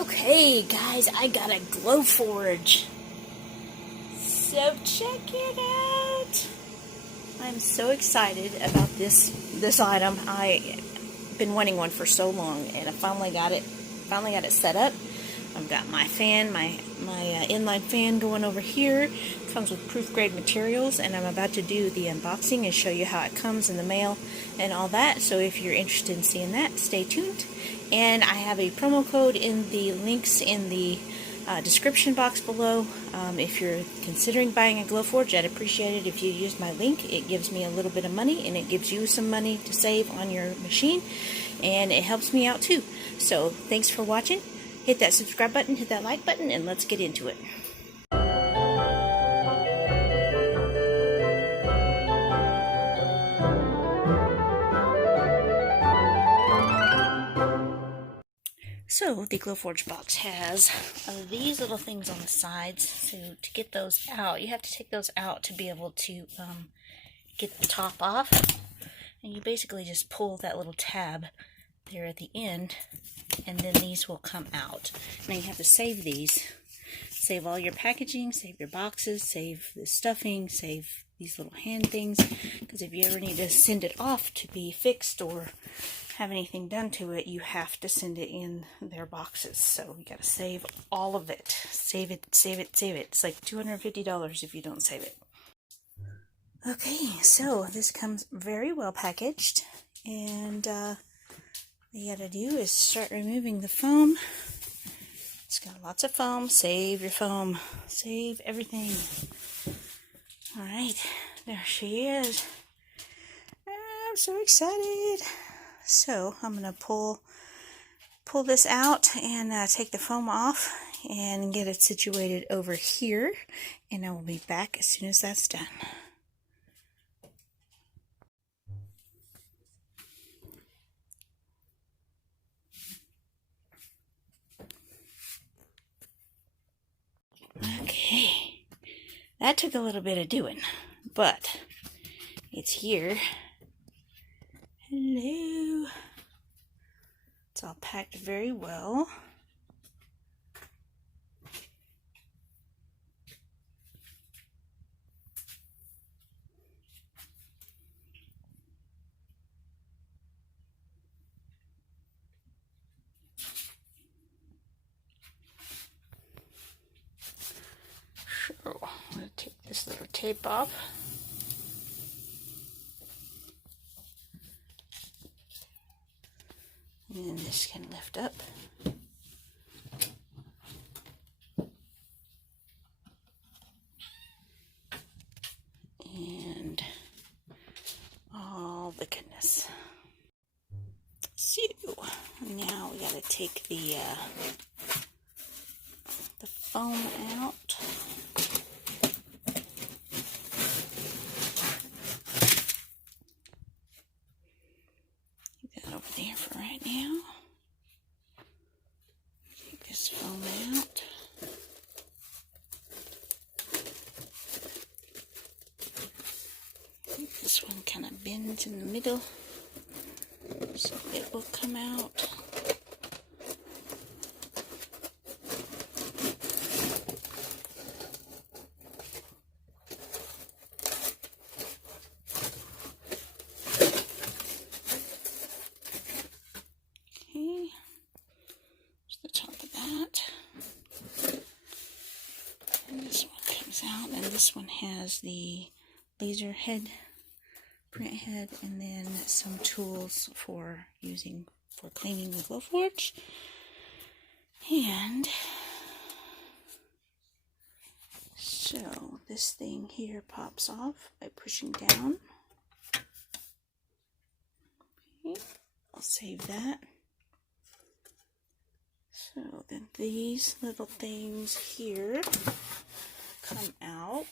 Okay, guys, I got a Glowforge. So check it out. I'm so excited about this item. I've been wanting one for so long, and I finally got it. Finally got it set up. I've got my fan, my inline fan going over here. It comes with proof grade materials, and I'm about to do the unboxing and show you how it comes in the mail and all that. So if you're interested in seeing that, stay tuned. And I have a promo code in the links in the description box below. If you're considering buying a Glowforge, I'd appreciate it if you use my link. It gives me a little bit of money, and it gives you some money to save on your machine, and it helps me out too. So thanks for watching. Hit that subscribe button, hit that like button, and let's get into it. So the Glowforge box has these little things on the sides. So to get those out, you have to take those out to be able to get the top off. And you basically just pull that little tab there at the end, and then these will come out. Now you have to save these. Save all your packaging, save your boxes, save the stuffing, save these little hand things, because if you ever need to send it off to be fixed or have anything done to it, you have to send it in their boxes. So you gotta save all of it. Save it, save it, save it. It's like $250 if you don't save it. Okay, so this comes very well packaged, and all you gotta do is start removing the foam. It's got lots of foam. Save your foam. Save everything. Alright, there she is. I'm so excited. So I'm going to pull this out and take the foam off and get it situated over here. And I will be back as soon as that's done. Okay, that took a little bit of doing, but it's here. Hello. It's all packed very well. So I'm going to take this little tape off. And this can lift up. And all the goodness. So now we gotta take the foam out. Keep that over there for right now. Take this foam out. This one kind of bends in the middle, so it will come out. Okay, there's the top of that. And this one comes out, and this one has the laser head, print head, and then some tools for cleaning the Glowforge. And so this thing here pops off by pushing down. Okay, I'll save that. So then these little things here come out.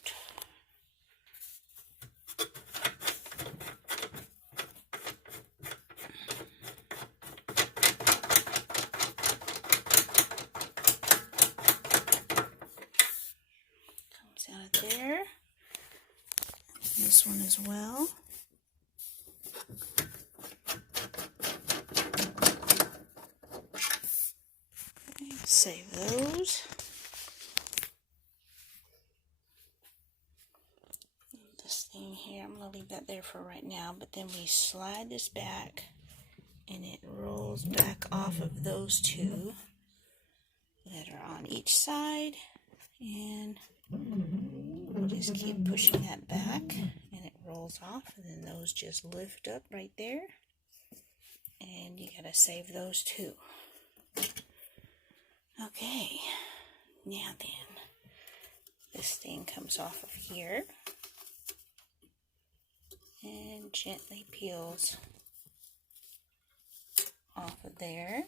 Out of there. This one as well. Save those. This thing here, I'm going to leave that there for right now, but then we slide this back and it rolls back off of those two that are on each side, and we'll just keep pushing that back and it rolls off, and then those just lift up right there, and you gotta save those too. Okay, now then, this thing comes off of here and gently peels off of there.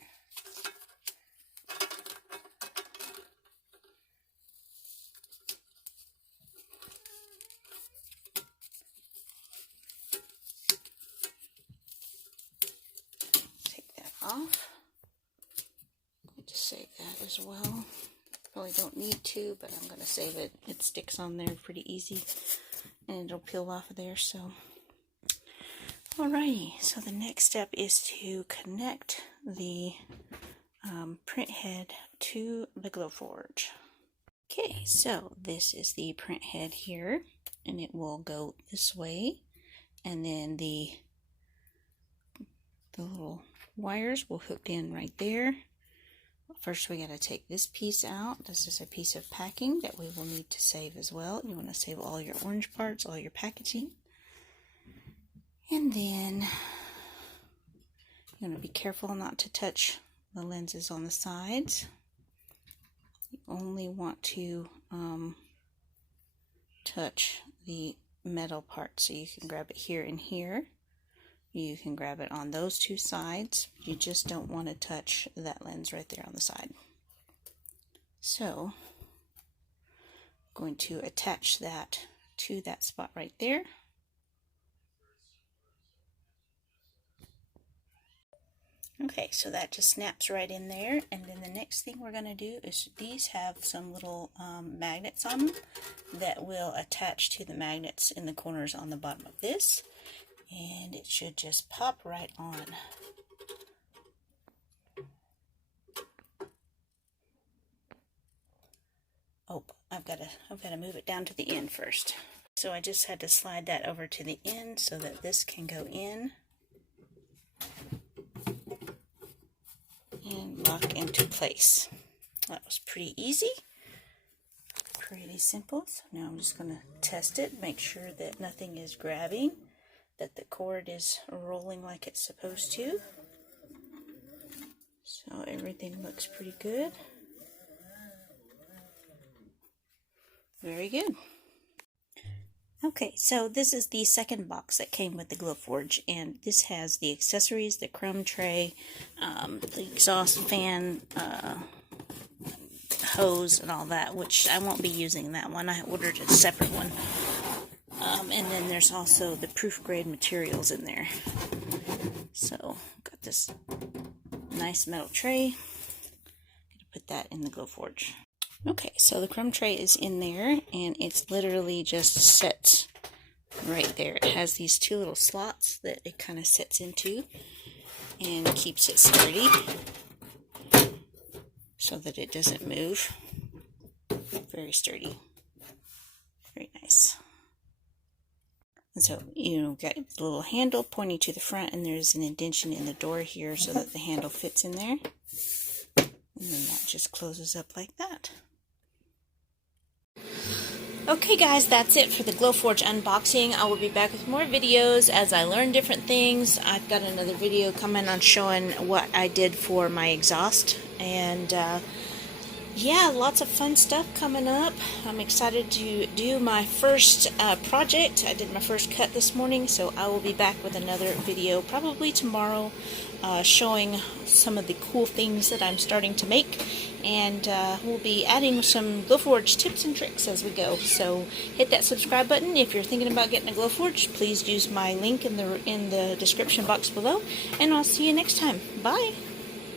Take that off. I'm going to save that as well. Probably don't need to, but I'm going to save it. It sticks on there pretty easy and it'll peel off of there. So alrighty, so the next step is to connect the print head to the Glowforge. Okay, so this is the print head here, and it will go this way, and then the little wires will hook in right there. First we got to take this piece out. This is a piece of packing that we will need to save as well. You want to save all your orange parts, all your packaging. And then you want to be careful not to touch the lenses on the sides. You only want to touch the metal part. So you can grab it here and here. You can grab it on those two sides. You just don't want to touch that lens right there on the side. So I'm going to attach that to that spot right there. Okay, so that just snaps right in there, and then the next thing we're going to do is these have some little magnets on them that will attach to the magnets in the corners on the bottom of this, and it should just pop right on. Oh, I've got to move it down to the end first. So I just had to slide that over to the end so that this can go in and lock into place. That was pretty easy, pretty simple. So now I'm just going to test it, make sure that nothing is grabbing, that the cord is rolling like it's supposed to. So everything looks pretty good. Very good. Okay, so this is the second box that came with the Glowforge, and this has the accessories, the crumb tray, the exhaust fan, hose, and all that, which I won't be using that one. I ordered a separate one. And then there's also the proof grade materials in there. So, got this nice metal tray. I'm going to put that in the Glowforge. Okay, so the crumb tray is in there, and it's literally just set right there. It has these two little slots that it kind of sets into and keeps it sturdy so that it doesn't move. Very sturdy. Very nice. And so, got the little handle pointing to the front, and there's an indentation in the door here so that the handle fits in there. And then that just closes up like that. Okay guys, that's it for the Glowforge unboxing. I will be back with more videos as I learn different things. I've got another video coming on showing what I did for my exhaust. And yeah, lots of fun stuff coming up. I'm excited to do my first project. I did my first cut this morning, so I will be back with another video probably tomorrow showing some of the cool things that I'm starting to make. And we'll be adding some Glowforge tips and tricks as we go. So hit that subscribe button if you're thinking about getting a Glowforge. Please use my link in the description box below. And I'll see you next time. Bye!